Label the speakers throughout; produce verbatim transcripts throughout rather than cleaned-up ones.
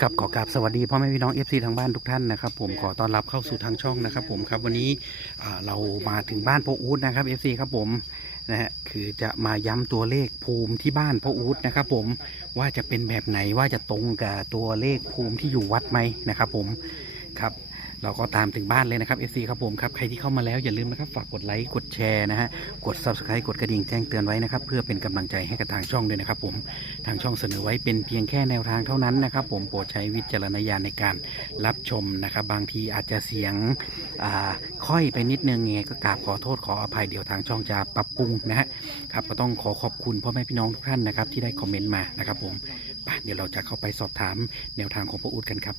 Speaker 1: กับขอกราบสวัสดีพ่อแม่พี่น้อง เอฟ ซี ทางบ้านทุกท่านนะครับผมขอต้อนรับเข้าสู่ทางช่องนะครับผมครับวันนี้เรามาถึงบ้านพ่ออู๊ดนะครับ เอฟ ซี ครับผมนะฮะคือจะมาย้ำตัวเลขภูมิที่บ้านพ่ออู๊ดนะครับผมว่าจะเป็นแบบไหนว่าจะตรงกับตัวเลขภูมิที่อยู่วัดไหมนะครับผมครับเราก็ตามถึงบ้านเลยนะครับ เอฟ ซี ครับผมครับใครที่เข้ามาแล้วอย่าลืมนะครับฝากกดไลค์กดแชร์นะฮะกด ซับสไครบ์ กดกระดิ่งแจ้งเตือนไว้นะครับเพื่อเป็นกำลังใจให้กับทางช่องด้วยนะครับผมทางช่องเสนอไว้เป็นเพียงแค่แนวทางเท่านั้นนะครับผมโปรดใช้วิจารณญาณในการรับชมนะครับบางทีอาจจะเสียงค่อยไปนิดนึงไงก็กราบขอโทษขออภัยเดี๋ยวทางช่องจะปรับปรุงนะฮะครับก็ต้องขอขอบคุณพ่อแม่พี่น้องทุกท่านนะครับที่ได้คอมเมนต์มานะครับผมเดี๋ยวเราจะเข้าไปสอบถามแนวทางของพ่ออู๊ดกันครับ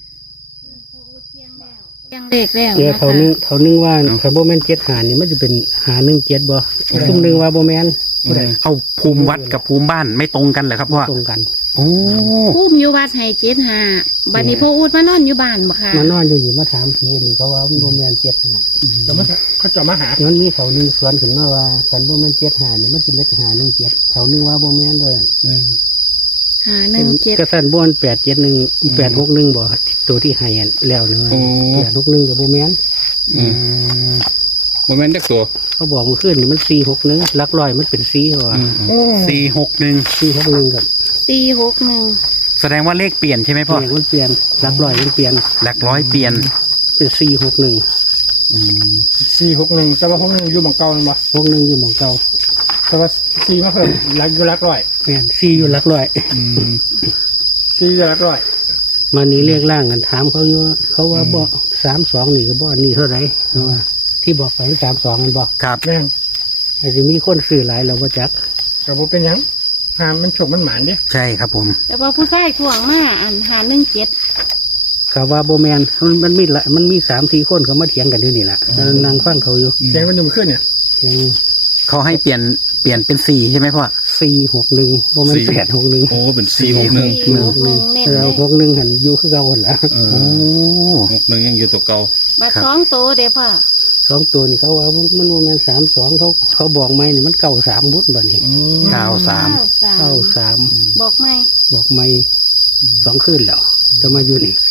Speaker 2: ยังเด็กแล้ว
Speaker 3: เจอเขานึงเขานึงว่าเขาโบแมนเจ็ดหานี่มันจะเป็นหาหนึ่งเจ็ดบ่ซุ่มนึงว่าโบแมน
Speaker 1: เอาภูมิวัดกับภูมิบ้านไม่ตรงกันเหรอครับพ่อ
Speaker 3: ตรงกัน
Speaker 1: โอ้
Speaker 2: ภูมิอยู่วัดให้เจ็ดหาบัดนี้พ่ออู๊ดมานอนอยู่บ้านบ่ค่ะ
Speaker 3: มานอนอยู่นี่มาถามพี่นี่เขาว่าโบแมนเจ็ดหาจะมาเขาจะมาหางั้นมีเขานึงสวนขึ้นมาว่าฉันโบแมนเจ็ดหานี่มันจะเม็ดหาหนึ่งเจ็ดเขานึงว่าโบแมนด้วย
Speaker 2: หาหนึ่งเจ็ด
Speaker 3: กระสันบอนแปดเจ็ดหนึ่งแปดหกหนึ่งบ่ตัวที่หายแล้วเนาะแปดหกหนึ่งกับโบแมน
Speaker 4: โมเมนต์เด็กตัว
Speaker 3: เขาบอกมันขึ้นนี่มันสี่หกหนึ่งลักลอยมันเป็นสี่เหรอ
Speaker 1: สี่หกหนึ่ง
Speaker 3: สี่หกหนึ่งกับ
Speaker 2: สี่หกหนึ่ง
Speaker 1: แสดงว่าเลขเปลี่ยนใช่ไหมพ่อ
Speaker 3: เลขมันเปลี่ยนลักลอยมันเปลี่ยน
Speaker 1: หลักร้อยเปลี่ยน
Speaker 3: เป็นสี่หกหนึ่ง
Speaker 4: สี่หกหนึ่งแต่ว่าหกหนึ่งอยู่หม่องเก่านั่นบ่
Speaker 3: หกหนึ่งอยู่หม่องเก่า
Speaker 4: แต่ว่าสี่มาเพิ่มรักอยู่รักร้อย
Speaker 3: เปลี่ยนสี่อยู่ลักลอย
Speaker 4: สี่อยู่รักร้อย
Speaker 3: มานี้เรียกร่างกันถามเขาอยู่เขาว่าบ่สามสองนี่ก็บ่นี่เท่าไหร่เขาว่าที่บอกไปสามสองมันบอก
Speaker 1: ครับ
Speaker 4: แม่ง
Speaker 3: อาจจะมีคนซื้อหลายเราบ่จัก
Speaker 4: กับผมเป็นยังหามันฉกมันหมานดิ
Speaker 1: ใช่ครับผม
Speaker 2: แต่พอผู้ชายถ่วงมาอันหาหนึ่งเจ็ด
Speaker 3: เขาว่าโบแมนมันมันมีละมันมีสามสี่คนเขามาเถียงกันอยู่นี่แหละนั่งฟังเขาอยู่
Speaker 4: เถียงมันอยู่ขึ้นเนี่ย
Speaker 3: เถียง
Speaker 1: เขาให้เปลี่ยนเปลี่ยนเป็นสี่ใช่ไหมพ่อ
Speaker 3: สี่หกหนึ่งโบแมนแปดหกหนึ่ง
Speaker 4: โอ้เป็นสี่หกหนึ่ง
Speaker 3: เราหกหนึ่งหันอยู่คือเก่าหมดแล้ว
Speaker 1: โอ้
Speaker 4: หกหนึ่งยังอยู่ตัวเก่า
Speaker 2: บัดสองตัวเดี๋ยวพ่อ
Speaker 3: สองตัวนี่เขาว่ามันโบแมนสามสองเขาเขาบอกไหมนี่มันเก่าสามบุตรบ่นี่
Speaker 1: เก้าสาม
Speaker 3: เก้าสาม
Speaker 2: บอกไหม
Speaker 3: บอกไม่สองคืนแล้วจะมาอยู่นี่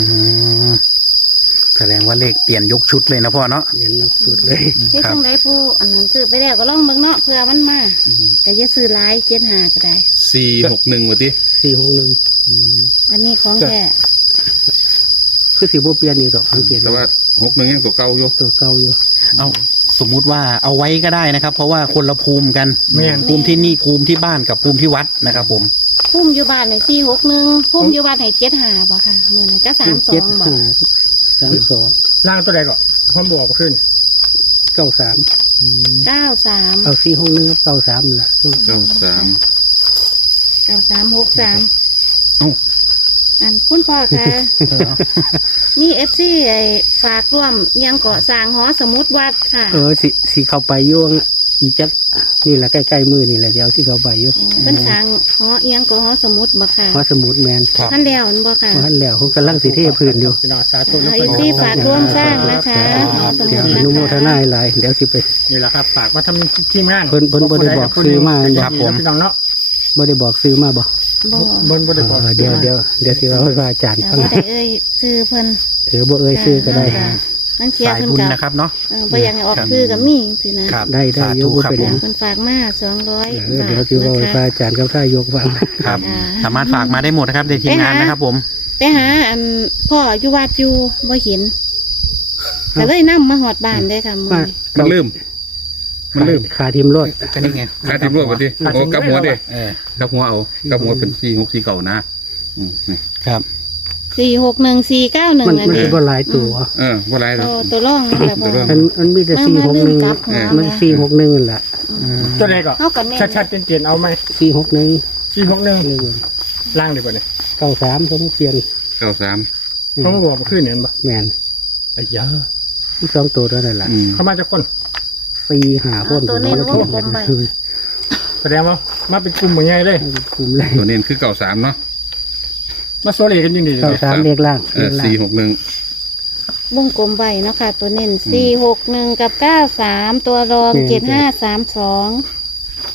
Speaker 1: แสดงว่าเลขเปลี่ยนยกชุดเลยนะพ่อเนาะ
Speaker 3: เปลี่ยนยกชุดเลย
Speaker 2: เฮ้ยจังไดผู้อันนั้นซื้อไปแล้วก็ลองเบิ่งเนาะเพื่อมันมาแต่จะซื้อหลายเจ็ดหาก็ได้
Speaker 4: สี่หกหนึ่งวันที่
Speaker 3: สี่หกหนึ่ง
Speaker 2: อันนี้ของแท้
Speaker 3: คือสีโบเปลี่ยนนี่ดอกสังเกต
Speaker 4: แต่ว่าหกหนึ่งยังตัวเก่าอยู่
Speaker 3: ตัวเก่าอยู่
Speaker 1: เอาสมมุติว่าเอาไว้ก็ได้นะครับเพราะว่าคนละภูมิกันภูมิที่นี่ภูมิที่บ้านกับภูมิที่วัดนะครับผม
Speaker 2: ภูมิอยู่บ้านในสี่หกหนึ่งภูมิอยู่บ้านในเจ็ดหาบ่ค่ะเมื่อนั้นก็สามสองบ่
Speaker 3: สามสอง
Speaker 4: ล่างตัวใดก่อนความบวกขึ้น
Speaker 3: เก้าสาม
Speaker 2: เก้าสาม
Speaker 3: เอาสี่หกหนึ่งเก้าสามละ
Speaker 4: เก้าสาม
Speaker 2: เก้าสามหกสามอันคุณพ่อค่ะมีเอฟซีไอฝากร่วมยังเกาะสร้างหอสมุดวัดค่ะ
Speaker 3: เออสิสิเข้าไปย่วงอีจักนี่แหละใกล้ๆมือนี่แหละเดี๋ยวที่เขาไปอยู่
Speaker 2: เป็นสร้างหอเอียงเกาะหอสมุดบ่ค่ะ
Speaker 3: หอสมุดแมน
Speaker 2: ท่านแล้วบ่ค่ะ
Speaker 3: ท่านแล้วเขากำลังสิเทพื้นอยู่
Speaker 2: เอฟซีฝากร่วมสร้างนะคะหอสมุดนะคะ
Speaker 3: อนุโมทนาหลายเดี๋ยวสิไป
Speaker 4: นี่แหละครับฝากมาทำทีมงาน
Speaker 3: เพิ่นเพิ่นบ่ได้บอกซื้อมา
Speaker 4: ครับผมพี่น้องเนาะ
Speaker 3: บ่ได้บอกซื้อมาบ่
Speaker 4: บ่บ่ได้บอก
Speaker 3: เดี๋ยวเดี๋ยวเดี๋ยวสิว่าพระอาจารย์
Speaker 2: ฟังได้เอ้ยซื้อเพิ่น
Speaker 3: เออบ่เอ้ยซื้อก็ได้
Speaker 2: นั่งเชียร์เพิ่นกับ
Speaker 1: นะครับเนาะ
Speaker 2: เออบ่อยากให้ออกคือกับมีสินะ
Speaker 3: ได้ได้ยกเป็น
Speaker 2: เพิ่นฝากมาสองร้อยบาท
Speaker 3: เดี๋ยวสิว่าพระอาจารย์กับท่ายกฟัง
Speaker 1: ครับสามารถฝากมาได้หมดนะครับในทีมงานนะครับผม
Speaker 2: ไปหาอันพ่ออยู่วัดอยู่บ่เห็นก็เลยนำมาฮอดบ้านได้ค่ะมื้อ
Speaker 4: มันลืมมันลืม
Speaker 3: ขาทีมรถ
Speaker 1: ก็นี่ไง
Speaker 4: ขาทีมรถบ่ดิโอ้กับหัวดิเออกับหัวเอากับหัวเป็นสี่หกสี่เก่านะอืมนี่
Speaker 1: ครับ
Speaker 2: สี่หกหนึ่งสี่เก้าหนึ่ง
Speaker 3: อันนี้มันก็หลายตัว
Speaker 4: เออว่าหลาย
Speaker 2: ตัวร่องนั่นแหละ
Speaker 3: มันมันมีแต่สี่หกหนึ่งมันสี่หกหนึ่งแหละ
Speaker 4: ตัวไหนก่อนชัดๆเจนๆเอาไหม
Speaker 3: สี่หกหนึ่ง
Speaker 4: สี่หกหนึ่งล่างดีกว่าเนี่ย
Speaker 3: เก้าสามเขาเปลี่ยน
Speaker 4: เก้าสามเขาบอกมาขึ้นเนี่ยบ่
Speaker 3: แมน
Speaker 4: ไอ้ยา
Speaker 3: ที่สองตัวเท่านั้นแหละ
Speaker 4: เขามาจากคน
Speaker 3: สี่หาคน
Speaker 2: ตัวนี้วงกลมไป
Speaker 4: แสดงว่ามาเป็นกลุ่มเหมือนไงเลย
Speaker 3: กลุ่มเลย
Speaker 4: ตัวนี้คือเก้าสามเนาะมาโซเลกันยังดี
Speaker 3: เก้าสามเลขล่าง
Speaker 4: สี่หกหนึ่ง
Speaker 2: วงกลมใบเนาะค่ะตัวเน้นสี่หกหนึ่งกับเก้าสามตัวรองเจ็ดห้าสามสอง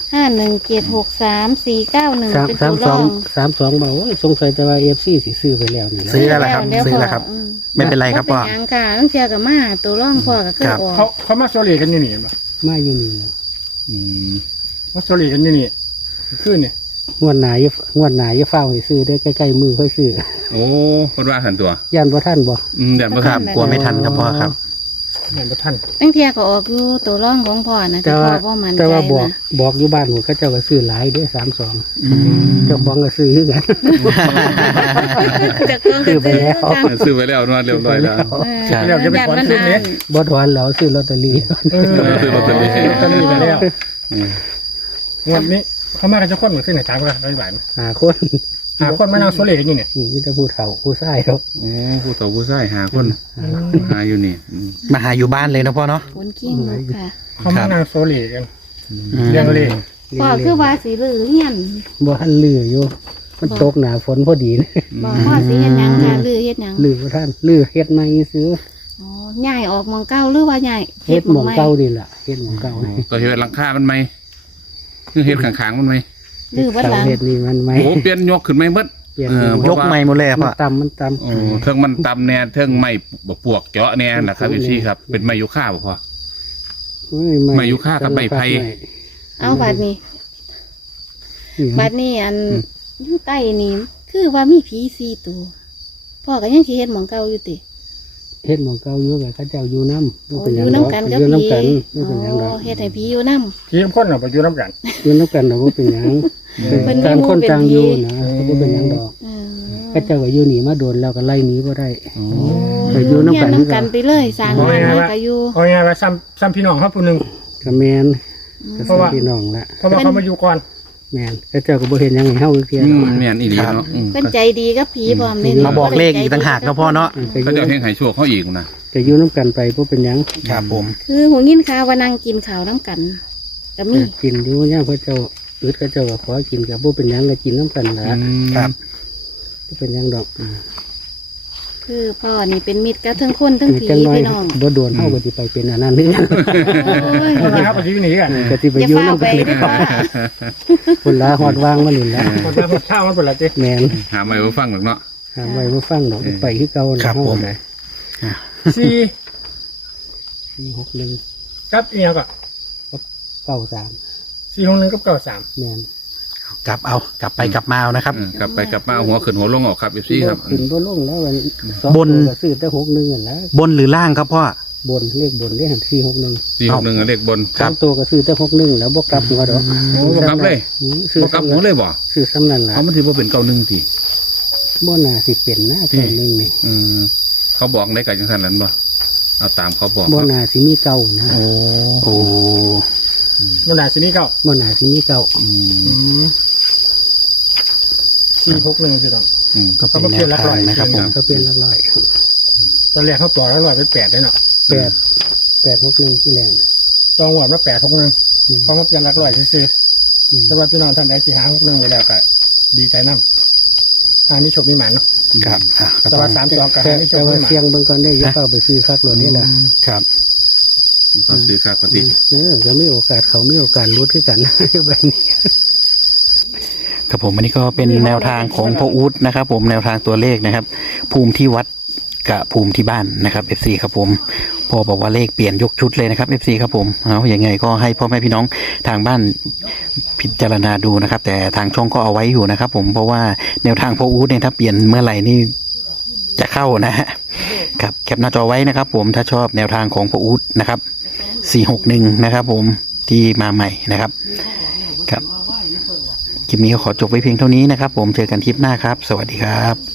Speaker 2: ห้าหนึ่งเจ็ดหกสามสี่เก้าหนึ่ง
Speaker 3: สาม
Speaker 2: เป็น
Speaker 3: สา
Speaker 2: ตั
Speaker 3: ม
Speaker 2: ว
Speaker 3: ส
Speaker 2: ร
Speaker 3: อ
Speaker 2: อง ง
Speaker 3: สามสองบอกว่าสงสัยแต่ว่าเอฟซีสิซื้อไปแล้วนี่แหละ
Speaker 1: ซื้อแล้วล่ะครับซื้อแล้วครับ
Speaker 2: ม
Speaker 1: ไม่เป็นไรครับพ่อ
Speaker 2: เป็นหยังค่ะต้องเชียร์กับมาตัวร่องพ่อก็คือ
Speaker 1: ครับ
Speaker 2: ออก
Speaker 5: เขาเขามาโซเลกันอยู่นี่ป่ะ
Speaker 3: มาอยู่นี่แหละ
Speaker 4: อืม
Speaker 5: มาโซเลกันอยู่นี่ขึ้นเนี่ย
Speaker 3: งวดหนาอย่างวดหนาอย่าเฝ้าให้ซื้อได้ใกล้ๆมือค่อยซื้อ
Speaker 4: โอ้คนว่าหันตัว
Speaker 3: ย่านบ่ท่านบ่
Speaker 4: อืมเดี๋ยวมา
Speaker 1: ครับกลัวไม่ทันครับพ่อครับ
Speaker 5: แม่นบ่ทัน
Speaker 2: ตั้งเทียก็ออกอยู่ตัวร่องของพ่อนะ
Speaker 3: แต่
Speaker 2: แต่พ่
Speaker 3: ว่า
Speaker 2: อพ่อมันใจ
Speaker 3: แต่ว่าบอก
Speaker 2: นะ
Speaker 3: บอกอยู่บ้านหัวเขาเจ้าก็ซื้อหลายเด้สามสอง
Speaker 1: อืม
Speaker 3: เจ้าของก็ซื้อคือกัน
Speaker 2: จากเครื่อง
Speaker 3: ซื้อไปแล้ว
Speaker 2: กัน
Speaker 4: ซื้อไปแล้วนวดเรียบร้อยแล้ว
Speaker 2: เออ
Speaker 1: ครับ
Speaker 5: เดี๋ยวจะไป
Speaker 2: ยัน
Speaker 5: ขอ
Speaker 2: มัน
Speaker 5: ขึ้น
Speaker 2: อ่า
Speaker 5: เนี่ย
Speaker 2: น
Speaker 3: บ่ถอนแล้วซื้อลอตเตอรี่
Speaker 5: เออ
Speaker 4: ซื้อลอตเตอรี่
Speaker 5: ลอตเตอรี่ไปแล้ว
Speaker 4: อืม
Speaker 5: งวดนี้เขามากันจะคนเหมือนขึ้นในทางก็ร้อยบาท
Speaker 3: หาคน
Speaker 5: หาคนมานั่งโซเลกันอยู่เนี่ย
Speaker 3: อืมมีแต่ผู้เฒ่าผู้ชายครับ
Speaker 4: โอ้ผู้ต่อผู้ชายหาคนหาอยู่นี่อืม
Speaker 1: มาหาอยู่บ้านเลยนะพ่อเนาะ
Speaker 2: ฝนกิ้งนกค่ะ
Speaker 5: เขามานั่งโซเลกัน
Speaker 1: อืม
Speaker 5: เรียงเลข
Speaker 2: พ่อคือว่าสีลือเฮียน
Speaker 3: บ่ทันลืออยู่มันตกหนาฝนพอดีนะ
Speaker 2: บอกพ่อสีเฮ็ดหยังค่ะลือเฮ็ดหยัง
Speaker 3: ลือบ่ทันลือเฮ็ดใหม่ซื้อ
Speaker 2: อ๋อย้ายออกหมองเก่าหรือว่าย้าย
Speaker 3: เฮ็ดหมอง
Speaker 2: ใ
Speaker 3: เก่านี่ล่ะเฮ็ดหมองเก่าให้
Speaker 4: ตัวเฮ็ดหลังคามันไหมคือเฮ็ดข้างๆมันไหม
Speaker 2: ลือวัดหลัง
Speaker 3: เฮ็ดนี่มันไหม
Speaker 4: โอ้เปลี่ยนยกขึ้นไหมเบิด
Speaker 3: เปลี่ยน
Speaker 4: เออ
Speaker 1: ยกไม่หมดเลยอะ
Speaker 3: มั
Speaker 1: พ่อน
Speaker 3: ต่ำมันต่ำ
Speaker 4: โอ้เทิงมันตำแน่เทิงไม่ปวกเจาะแน่นะครับพี่ซี่ครับเป็นไม้ยูคาบ่พอ
Speaker 3: โอ้ย
Speaker 4: ไม้ยูคากับไม้ไผ่
Speaker 2: เอาบัดนี้
Speaker 3: นี่
Speaker 2: บัดนี้อันอยู่ใต้นี่คือว่ามีผีสี่ตัวพ่อก็ยังสิเฮ็ดหมองเก่าอยู่ติ
Speaker 3: เฮ็ดหมองเก่าอยู่กับเขาเจ้าอยู่น้ำ
Speaker 2: โอ้
Speaker 3: บ่เป็นห
Speaker 2: อ
Speaker 3: ยัง
Speaker 2: ยู่
Speaker 3: ดอก
Speaker 2: น้ำกันกับ
Speaker 3: อยู่
Speaker 2: ผี
Speaker 3: น้ำกัน
Speaker 2: อ๋
Speaker 3: บ่เป็นหยังดอ
Speaker 2: อก เฮ็ดให้ผีอยู่น้ำ
Speaker 5: ทีมคนเราไปอยู่น้ำกัน
Speaker 3: อยู่น้ำกันดอกบ่เป็นหยัง
Speaker 2: เพิ่นมี
Speaker 3: ต่าง
Speaker 2: หมู่
Speaker 3: คน
Speaker 2: เป็น
Speaker 3: ต่าง
Speaker 2: ผี
Speaker 3: อยู่นะบ่เป็นหยังดอก
Speaker 2: เออ
Speaker 3: เขาเจ้าก็อยู่หนีมาโดนแล้วก็ไล่หนีบ่ได้
Speaker 4: โอ้
Speaker 3: ไปอยู่น้ำกัน
Speaker 2: เฮียน้ำกันไปเลยสร้างบ้านมาก็อยู่
Speaker 5: เอาไงว่าซ้ำซ้ำพี่น้องเขาผู้หนึ่ง
Speaker 3: ก็แม่นก็
Speaker 5: เพราะว่า
Speaker 3: พี่น้องละ
Speaker 5: เพราะว่าเขามาอยู่ก่อน
Speaker 3: แม่นเขาเจ้าก็บ่เห็นหยังให้เฮาเที่ย
Speaker 4: อื
Speaker 3: ด
Speaker 4: ม
Speaker 3: อก
Speaker 4: แม่นอีหลีเนาะอืม
Speaker 2: เพิ่นใจดีกับผีพร้อมเด้
Speaker 1: มาบอกเลขอีกต่างหากนะพ่อเนาะ
Speaker 3: ก็อ
Speaker 4: เขา
Speaker 3: ยู่
Speaker 4: จะเพ่งให้โชคเขาอีกนะ
Speaker 3: ก็อยู่น้ำกันไปบ่เป็นหยัง
Speaker 1: ครับผม
Speaker 2: คือหูยินข่าวว่านั่งกินข้าวน้ำกันก็มี
Speaker 3: กินอยู่ย่างเขาเจ้าอึดเขาเจ้าก็ขอกินก็บ่เป็นหยังก็กินน้ำกันละ
Speaker 1: ครับ
Speaker 3: บ่เป็นหยังดอก
Speaker 2: คือพ่อนี่เป็นมิตรกับทั้งคนทั้งผี
Speaker 3: จังน้อย
Speaker 2: พี่น้อง
Speaker 3: บ่โดนเฮาก็สิไปเป็นอันนั้นนี่
Speaker 2: โอ้ย
Speaker 5: เพราะว่าเขาไปอยู่นี่กัน
Speaker 3: ก็สิไป
Speaker 2: อย่า
Speaker 3: อยู่
Speaker 2: เฝ้า
Speaker 3: น้ำ
Speaker 2: ไป
Speaker 3: กัน
Speaker 2: ได้ป่ะ
Speaker 3: คนละฮอดวางมานี่ละ
Speaker 5: คนละคนข้าวมันเป็นอะไรเจ๊
Speaker 3: แม่น
Speaker 4: หาไม่มาฟังหรอกเนาะ
Speaker 3: หาไว้บ่ฟังดอกไปคือเก่า
Speaker 1: ครับผม
Speaker 5: สี่
Speaker 3: สี่หกหนึ่ง
Speaker 5: กับเอียก็
Speaker 3: เก้าสาม
Speaker 5: สี่หกหนึ่งกับเก้าสาม
Speaker 3: แม่น
Speaker 1: กลับเอากลับไปกลับมาเอานะครับ
Speaker 4: อืมกลับไปกลับมาเอาหัวขึ้นหัวลงออกครับพี่ซี่ครับ
Speaker 3: ขึ้นบ่ลงแล้ววันสอง
Speaker 1: บน
Speaker 3: ตัวก็ซื้อแต่หกหนึ่งนั่นแหละ
Speaker 1: บนหรือล่างครับพ่อบ
Speaker 3: นเลขบนเลขหันสี่หกหนึ่ง
Speaker 4: สี่หกหนึ่งเลขบน
Speaker 3: สามตัวก็ซื้อแต่หกหนึ่งแล้วบกกลับหัวดอก
Speaker 4: โอ้บ่กลับเลย
Speaker 3: อืมซื้อ
Speaker 4: บ่กลับหัวเลยบ่
Speaker 3: ซื้อซ้ำนั่นล่ะ
Speaker 4: เอามันถือว่าเป็นเก้าหนึ่งที
Speaker 3: บ่น่าสิเป็นนะ
Speaker 4: ที่
Speaker 3: เก้าหนึ่งนี่
Speaker 4: อืมเขาบอกได้กันจังสันนั้นบ่เอาตามเขาบอก
Speaker 3: บ่น่าสิมีเก้านะ
Speaker 4: โอ้
Speaker 1: โอ้
Speaker 5: มันหนาสินี่เก้า
Speaker 3: บ่น่าสิมีเก้า
Speaker 4: อืม
Speaker 5: อืมสี่หกหนึ่งพี่น้อง
Speaker 4: อืม
Speaker 1: ก็เป็นแนวทางนะครับผม
Speaker 3: เขาเปลี่ยนหลักร้อย
Speaker 5: ตอนแรกเขาต่อแล้วลอยไปแปดได้เนาะ
Speaker 3: แปดแปดหกหนึ่งที่แรง
Speaker 5: ตองหวดมาแปดหกหนึ่ง
Speaker 3: นี่
Speaker 5: เพราะมาเปลี่ยนหลักร้อยซื้อ
Speaker 3: นี่
Speaker 5: ๆแต่ว่าพี่น้องท่านใดที่หาหกหนึ่งไว้แล้วก็ดีใจนั่อ่ามีโชคมีหมันเนาะ
Speaker 1: ครับอ่ะก็
Speaker 5: แต่
Speaker 1: ต้อง
Speaker 5: ว่าสามตัวก็
Speaker 3: แต่
Speaker 5: หามีโช
Speaker 3: แต่
Speaker 5: ค
Speaker 3: ว่า
Speaker 5: มีหมัน
Speaker 3: เสียงเบิ่งก่อนได้อย่าเข้าไปซื้อคักรถนี่ล่ะ
Speaker 1: ครับ
Speaker 4: เขาซื้อค่าปฏิ
Speaker 3: เออก็มีโอกาสเขามีโอกาสรุดคือกัน แบบนี้
Speaker 1: ครับผมอันนี้ก็เป็นแนวทางของพ่ออู๊ดนะครับผมแนวทางตัวเลขนะครับ ภูมิที่วัดกับภูมิที่บ้านนะครับ เอฟ ซี ครับผมพ่อบอกว่าเลขเปลี่ยนยกชุดเลยนะครับ เอฟ ซี ครับผมเอาอย่างไงก็ให้พ่อแม่พี่น้องทางบ้านพิจารณาดูนะครับ แต่ทางช่องก็เอาไว้อยู่นะครับ ผมเพราะว่าแนวทางพ่ออู๊ดเนี่ยถ้าเปลี่ยนเมื่อไหร่นี่จะเข้านะฮะครับแคปหน้าจอไว้นะครับ ผมถ้าชอบแนวทางของพ่ออู๊ดนะครับสี่หกหนึ่งนะครับ ผมที่มาใหม่นะครับครับคลิปนี้ก็ขอจบไว้เพียงเท่านี้นะครับ ผมเจอกันคลิปหน้าครับ สวัสดีครับ